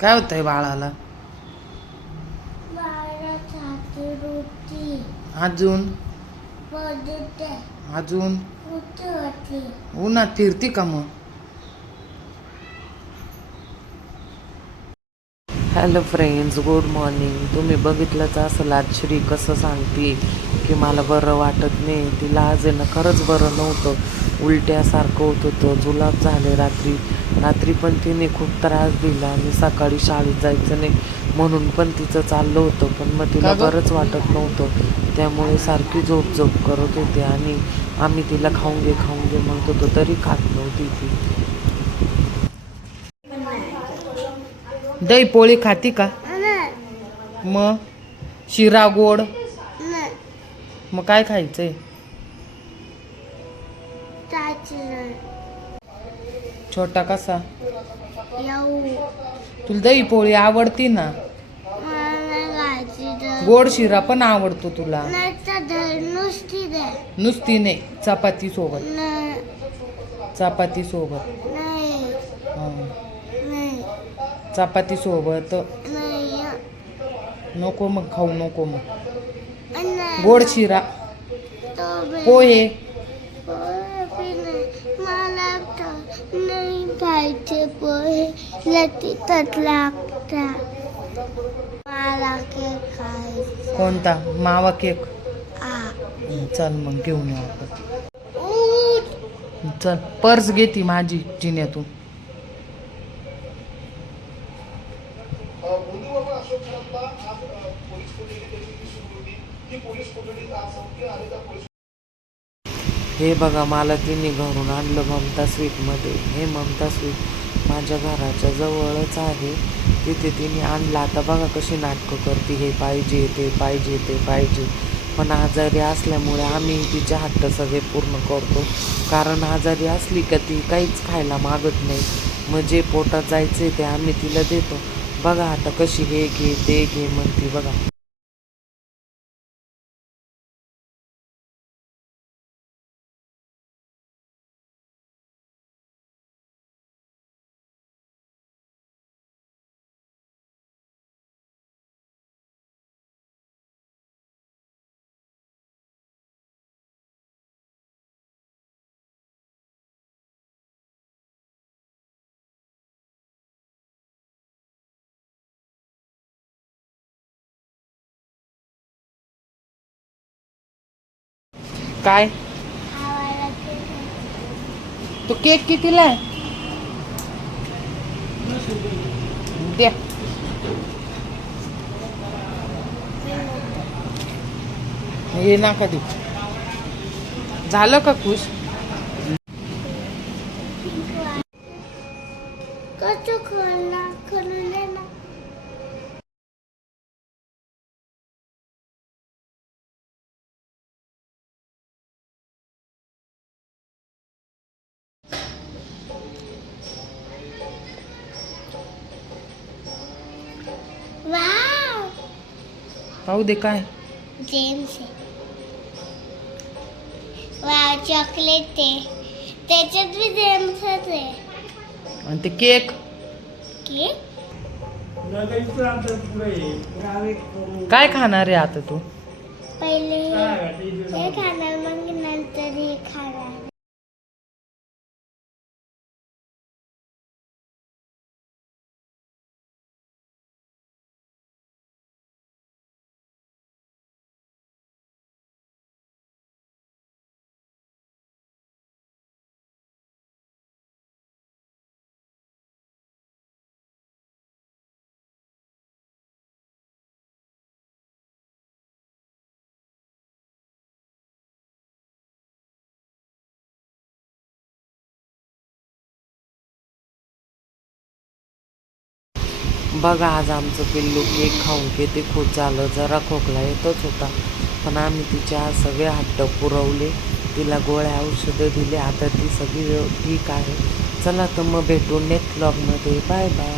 काय होतंय बाळाला? अजून अजून उन्हात फिरती का मग? Hello friends, good morning. तुम्ही बघितलंच असेल आज श्री कसं सांगते की मला बरं वाटत नाही. तिला आज आहे ना खरंच बरं नव्हतं, उलट्यासारखं होत होतं, जुलाब झाले रात्री पण तिने खूप त्रास दिला आणि सकाळी शाळेत जायचं नाही म्हणून पण तिचं चाललं होतं, पण मग तिला बरंच वाटत नव्हतं. त्यामुळे सारखी झोप करत होते आणि आम्ही तिला खाऊन घे म्हणत होतो तरी खात नव्हती ती. दही पोळी खाती का? मग शिरा गोड? मग काय खायचंय? छोटा कसा? तुला दही पोळी आवडती ना? गोड शिरा पण आवडतो तुला? नुसती नाही, चपाती सोबत. चपाती सोबत चपाती सोबत नको, मग खाऊ नको. मग गोड शिरा, पोहे. मला नाही खायचे पोहे, तिखट लागतात. मला केक खायचा. कोणता? मावा केक? चल मग घेऊन येऊ आपण. चल, पर्स घेती माझी जिन्यातून. हे बघा, मला तिने घरून आणलं ममता स्वीटमध्ये. हे ममता स्वीट माझ्या घराच्या जवळच आहे, तिथे तिने आणलं. आता बघा कशी नाटकं करते, हे पाहिजे ते पाहिजे ते पाहिजे. पण आजारी असल्यामुळे आम्ही तिचे हट्ट सगळे पूर्ण करतो, कारण आजारी असली का ती काहीच खायला मागत नाही. मग जे पोटात जायचे ते आम्ही तिला देतो. बघा आता कशी हे घे ते घे म्हणते बघा. काय? तो केक कितीला आहे? द्या. हे ना कधी झालं का खुश? पाहू दे काय जेम्स आहे. वाव, चॉकलेट आहे, त्याच्यात बी जेम्सच आहे. आणि ते केक काय खाणार आहे आता तू? पहिले हे खाणार, मग नंतर हे खाणार. बघा, आज आमचं पिल्लू केक खाऊन किती खुश झालं. जरा खोकला येतच होता, पण आम्ही तिचे आज सगळे हट्ट पुरवले, तिला गोळ्या औषधं दिले. आता ती सगळी ठीक आहे. चला तर मग भेटू नेक्स्ट व्लॉगमध्ये. Bye bye.